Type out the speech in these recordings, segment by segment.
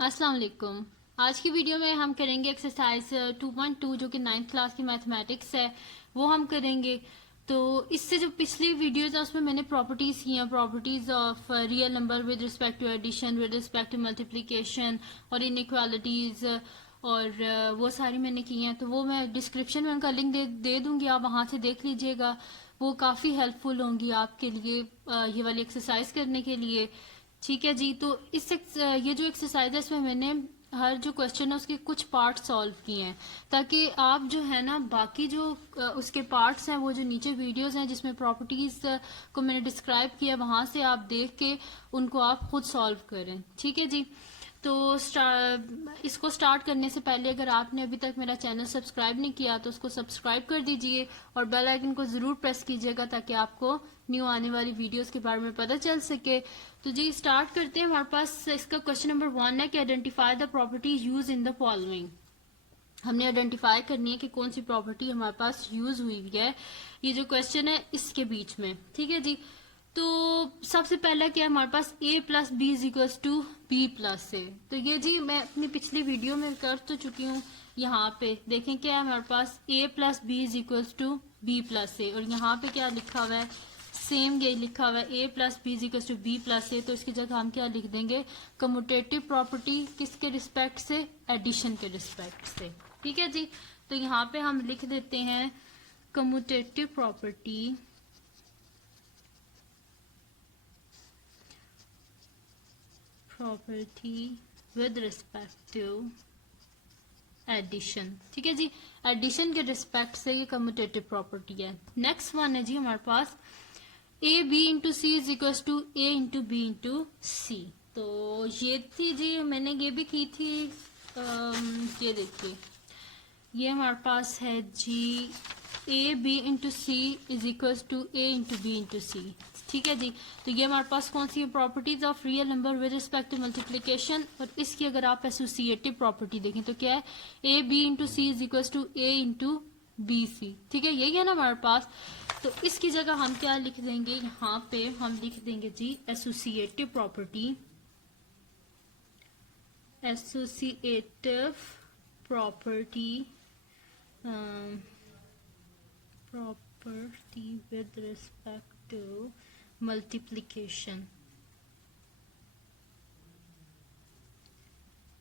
अस्सलाम वालेकुम। आज की वीडियो में हम करेंगे एक्सरसाइज 2.2 जो कि 9th क्लास की मैथमेटिक्स है, वो हम करेंगे। तो इससे जो पिछली वीडियोस है उसमें मैंने प्रॉपर्टीज की हैं, properties of real number with respect to addition, with respect to multiplication और इनइक्वालिटीज और वो सारी मैंने की हैं। तो वो मैं डिस्क्रिप्शन में उनका लिंक दे दूंगी, आप वहां से देख लीजिएगा। वो काफ़ी हेल्पफुल होंगी आपके लिए ये वाली एक्सरसाइज करने के लिए। ठीक है जी। तो ये जो एक्सरसाइज है इसमें मैंने हर जो क्वेश्चन है उसके कुछ पार्ट सॉल्व किए हैं, ताकि आप जो है ना बाकी जो उसके पार्ट्स हैं, वो जो नीचे वीडियोस हैं जिसमें प्रॉपर्टीज को मैंने डिस्क्राइब किया, वहां से आप देख के उनको आप खुद सॉल्व करें। ठीक है जी। तो इसको स्टार्ट करने से पहले अगर आपने अभी तक मेरा चैनल सब्सक्राइब नहीं किया तो उसको सब्सक्राइब कर दीजिए और बेल आइकन को जरूर प्रेस कीजिएगा ताकि आपको न्यू आने वाली वीडियोस के बारे में पता चल सके। तो जी स्टार्ट करते हैं। हमारे पास इसका क्वेश्चन नंबर 1 है कि identify the property use in the following. हमने आइडेंटिफाई करनी है कि कौन सी प्रॉपर्टी हमारे पास यूज हुई है, ये जो क्वेश्चन है इसके बीच में। ठीक है जी। तो सबसे पहला क्या है हमारे पास, a plus B is equals to B plus A. तो ये जी मैं अपनी पिछली वीडियो में कर तो चुकी हूँ। यहाँ पे देखें क्या है हमारे पास, a plus B is equals to B plus A, और यहाँ पे क्या लिखा हुआ है, सेम यही लिखा हुआ है, a plus B is equals to B plus A. तो इसकी जगह हम क्या लिख देंगे, कम्यूटेटिव प्रॉपर्टी किसके रिस्पेक्ट से, एडिशन के रिस्पेक्ट से। ठीक है जी। तो यहाँ पे हम लिख देते हैं commutative property with respect to addition. ठीक है जी। एडिशन के रिस्पेक्ट से ये कम्यूटेटिव प्रॉपर्टी है। नेक्स्ट वन है जी हमारे पास, A B into C is equal to A into B into C. तो ये थी जी, मैंने ये भी की थी। ये देखिए, ये हमारे पास है जी, A B into C is equal to A into B into C. ठीक है जी। तो ये हमारे पास कौन सी properties of real number with respect to multiplication, और इसकी अगर आप एसोसिएटिव प्रॉपर्टी देखें तो क्या है, a B into C is equal to A into b c. ठीक है, यही है ना हमारे पास। तो इसकी जगह हम क्या लिख देंगे, यहाँ पे हम लिख देंगे जी associative property, associative property property with respect to multiplication.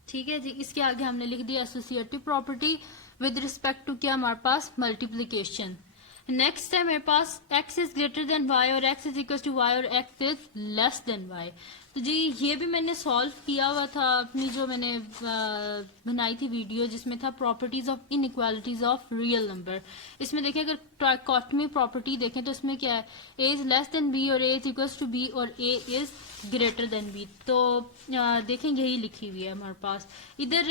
ठीक है जी। इसके आगे हमने लिख दिया associative property with respect to क्या हमारे पास, मल्टीप्लिकेशन। नेक्स्ट है मेरे पास x is greater than y और x is equal to y और x is less than y। तो जी ये भी मैंने सॉल्व किया हुआ था अपनी जो मैंने बनाई थी वीडियो, जिसमें था properties of inequalities of real number. इसमें देखें अगर ट्राइकोटमी प्रॉपर्टी देखें तो इसमें क्या है, a is less than b और a is equal to b और a is greater than b। तो देखें यही लिखी हुई है हमारे पास, इधर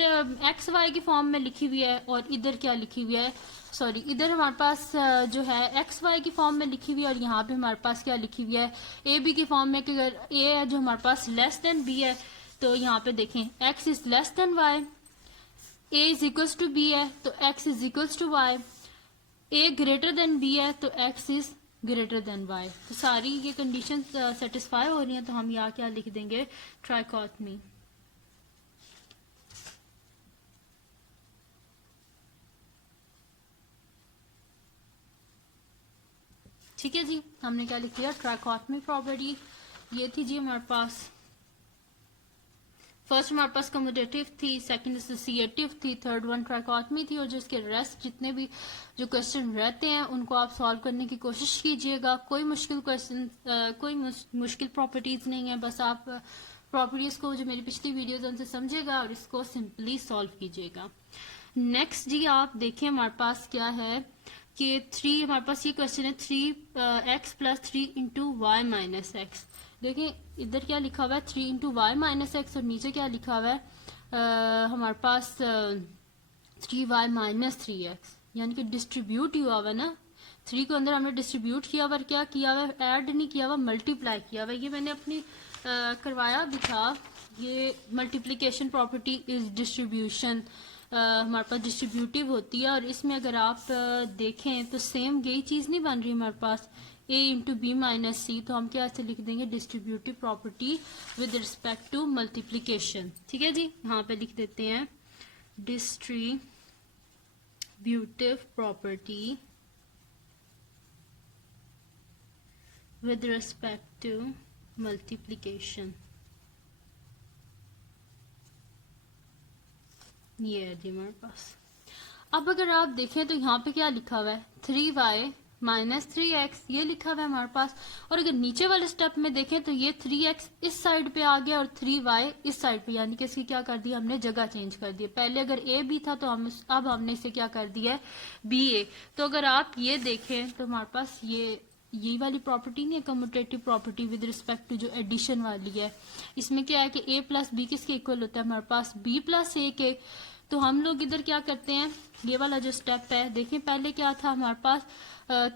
एक्स वाई की फॉर्म में लिखी हुई है और इधर क्या लिखी हुई है, सॉरी इधर हमारे पास जो है एक्स वाई की फॉर्म में लिखी हुई है और यहाँ पे हमारे पास क्या लिखी हुई है, ए बी की फॉर्म में। कि अगर ए है जो हमारे पास लेस देन बी है, तो यहाँ पे देखें x is less than y, a is equals to b है तो x is equals to y, a greater than b है तो x is greater than y. तो सारी ये कंडीशन सेटिस्फाई हो रही हैं, तो हम यहाँ क्या लिख देंगे, ट्राइकोटमी। ठीक है जी, हमने क्या लिख दिया, ट्राइकोटमी प्रॉपर्टी। ये थी जी हमारे पास, फर्स्ट हमारे पास कम्यूटेटिव थी, सेकंड एसोसिएटिव थी, थर्ड वन ट्राइकोटमी थी। और जो इसके रेस्ट जितने भी जो क्वेश्चन रहते हैं उनको आप सॉल्व करने की कोशिश कीजिएगा। कोई मुश्किल क्वेश्चन, कोई मुश्किल प्रॉपर्टीज नहीं है, बस आप प्रॉपर्टीज को जो मेरी पिछली वीडियोज उनसे समझेगा और इसको सिंपली सॉल्व कीजिएगा। नेक्स्ट जी आप देखें हमारे पास क्या है कि 3, हमारे पास ये क्वेश्चन है 3x plus 3 into y minus x. देखें इधर क्या लिखा हुआ है, 3 इंटू वाई माइनस एक्स, और नीचे क्या लिखा हुआ है हमारे पास 3y माइनस 3x, यानी कि डिस्ट्रीब्यूट हुआ हुआ ना, 3 को अंदर हमने डिस्ट्रीब्यूट किया हुआ, क्या किया हुआ, ऐड नहीं किया हुआ, मल्टीप्लाई किया हुआ। ये मैंने अपनी करवाया भी था, ये मल्टीप्लीकेशन प्रॉपर्टी इज डिस्ट्रीब्यूशन हमारे पास डिस्ट्रीब्यूटिव होती है, और इसमें अगर आप देखें तो सेम यही चीज नहीं बन रही हमारे पास, a into b minus c, तो हम क्या ऐसे लिख देंगे distributive property with respect to multiplication. ठीक है जी, यहाँ पे लिख देते हैं distributive property with respect to multiplication. ये है जी हमारे पास। अब अगर आप देखें तो यहाँ पे क्या लिखा हुआ है 3y माइनस 3x, ये लिखा हुआ है हमारे पास। और अगर नीचे वाले स्टेप में देखें तो ये 3x इस साइड पे आ गया और 3y इस साइड पे, यानी कि इसकी क्या कर दिया हमने, जगह चेंज कर दी। पहले अगर a b था तो अब हमने इसे क्या कर दिया है ba। तो अगर आप ये देखें तो हमारे पास ये वाली प्रॉपर्टी नहीं है commutative property with respect to जो एडिशन वाली है, इसमें क्या है कि a प्लस बी किसके इक्वल होता है हमारे पास b प्लस a के। तो हम लोग इधर क्या करते हैं, ये वाला जो स्टेप है देखें, पहले क्या था हमारे पास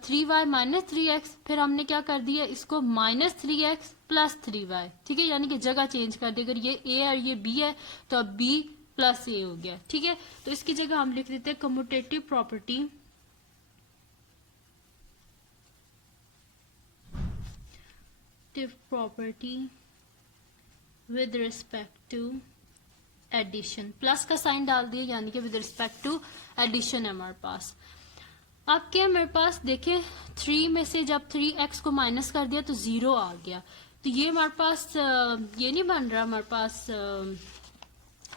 3y माइनस 3x, फिर हमने क्या कर दिया इसको माइनस 3x प्लस 3y। ठीक है, यानी कि जगह चेंज कर दी। अगर ये a और ये b है तो अब b प्लस a हो गया। ठीक है, तो इसकी जगह हम लिख देते हैं commutative property with respect to addition. Plus का साइन डाल दिया, यानी कि विद रिस्पेक्ट टू एडिशन है हमारे पास। अब क्या मेरे पास देखें 3 में से जब 3x को माइनस कर दिया तो 0 आ गया। तो ये हमारे पास ये नहीं बन रहा, हमारे पास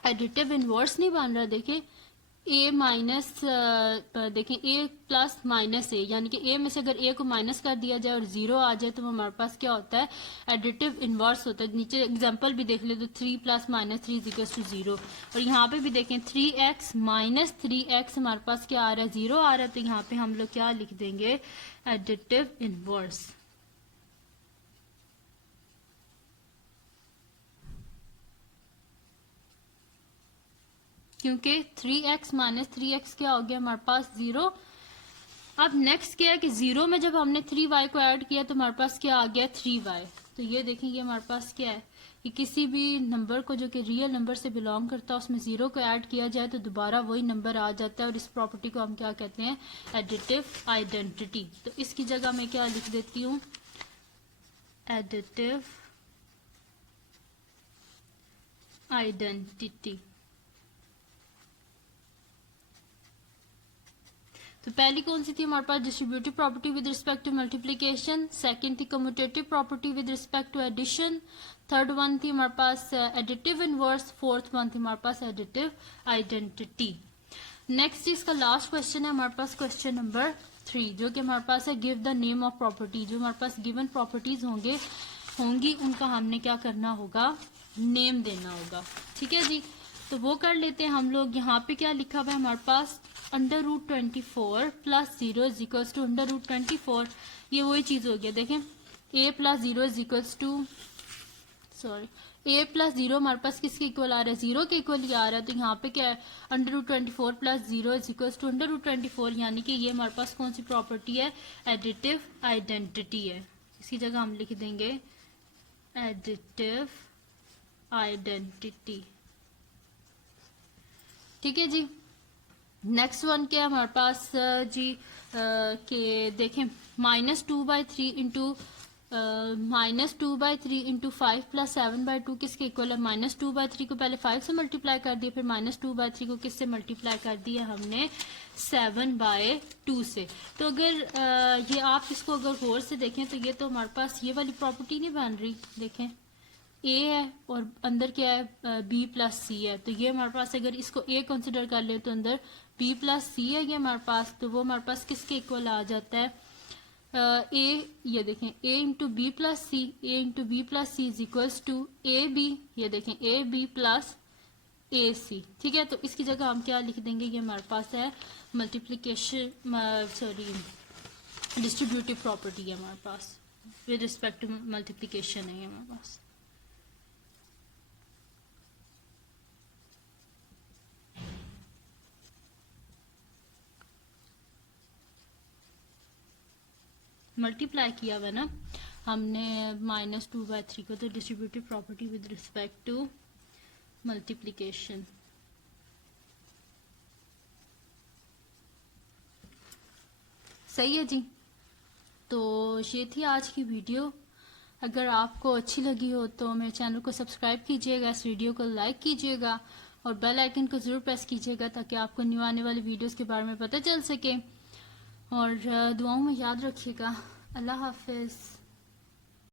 एडिटिव इनवर्स नहीं बन रहा। देखें a माइनस देखें a प्लस माइनस a, यानी कि a में से अगर a को माइनस कर दिया जाए और 0 आ जाए तो हमारे पास क्या होता है एडिटिव इनवर्स होता है। नीचे एग्जांपल भी देख ले तो 3 प्लस माइनस 3 इक्वल्स टू 0। और यहाँ पे भी देखें 3x माइनस 3x हमारे पास क्या आ रहा है 0 आ रहा है। तो यहाँ पे हम लोग क्या लिख देंगे एडिटिव इनवर्स। क्योंकि 3x माइनस 3x क्या हो गया हमारे पास 0। अब नेक्स्ट क्या है कि 0 में जब हमने 3y को ऐड किया तो हमारे पास क्या आ गया 3y। तो ये देखेंगे हमारे पास क्या है कि किसी भी नंबर को जो कि रियल नंबर से बिलोंग करता है उसमें 0 को ऐड किया जाए तो दोबारा वही नंबर आ जाता है। और इस प्रॉपर्टी को हम क्या कहते हैं एडिटिव आइडेंटिटी। तो इसकी जगह मैं क्या लिख देती हूँ एडिटिव आइडेंटिटी। तो पहली कौन सी थी हमारे पास distributive property with respect to multiplication, second थी commutative property with respect to addition, third one थी हमारे पास एडिटिव इनवर्स, फोर्थ वन थी हमारे पास एडिटिव आइडेंटिटी। नेक्स्ट इसका लास्ट क्वेश्चन है हमारे पास क्वेश्चन नंबर 3, जो कि हमारे पास है give the name of property. जो हमारे पास गिवन प्रॉपर्टीज होंगी उनका हमने क्या करना होगा नेम देना होगा। ठीक है जी, तो वो कर लेते हैं हम लोग। यहाँ पे क्या लिखा हुआ है हमारे पास √24 प्लस 0 इज इक्वल्स टू √24। ये वही चीज हो गया। देखें a plus 0 is equals to a plus 0 हमारे पास किसके इक्वल आ रहा है 0 के इक्वल ही आ रहा है। तो यहाँ पे क्या है √24 प्लस 0 इज इक्वल्स टू √24, यानी कि ये हमारे पास कौन सी प्रॉपर्टी है एडिटिव आइडेंटिटी है। इसकी जगह हम लिख देंगे एडिटिव आइडेंटिटी। ठीक है जी, नेक्स्ट वन क्या है हमारे पास जी के देखें -2/3 इंटू -2/3 प्लस 7/2 किसके इक्वल है। -2/3 को पहले 5 से मल्टीप्लाई कर दिया, फिर -2/3 को किससे मल्टीप्लाई कर दिया हमने 7/2 से। तो अगर ये आप इसको अगर गौर से देखें तो ये तो हमारे पास ये वाली प्रॉपर्टी नहीं बन रही। देखें a है और अंदर क्या है b प्लस c है। तो ये हमारे पास अगर इसको a कंसिडर कर ले तो अंदर b प्लस c है ये हमारे पास। तो वो हमारे पास किसके इक्वल आ जाता है a, ये देखें a into b plus c, a into b plus c is equals to a b, ये देखें a b plus a c। ठीक है, तो इसकी जगह हम क्या लिख देंगे ये हमारे पास है मल्टीप्लीकेशन डिस्ट्रीब्यूटिव प्रॉपर्टी है हमारे पास विद रिस्पेक्ट टू मल्टीप्लीकेशन है हमारे पास। मल्टीप्लाई किया हुआ ना हमने -2/3 को, तो distributive property with respect to multiplication. सही है जी। तो ये थी आज की वीडियो। अगर आपको अच्छी लगी हो तो मेरे चैनल को सब्सक्राइब कीजिएगा, इस वीडियो को लाइक कीजिएगा और बेल आइकन को ज़रूर प्रेस कीजिएगा ताकि आपको न्यू आने वाली वीडियोस के बारे में पता चल सके। और दुआओं में याद रखिएगा। अल्लाह हाफिज़।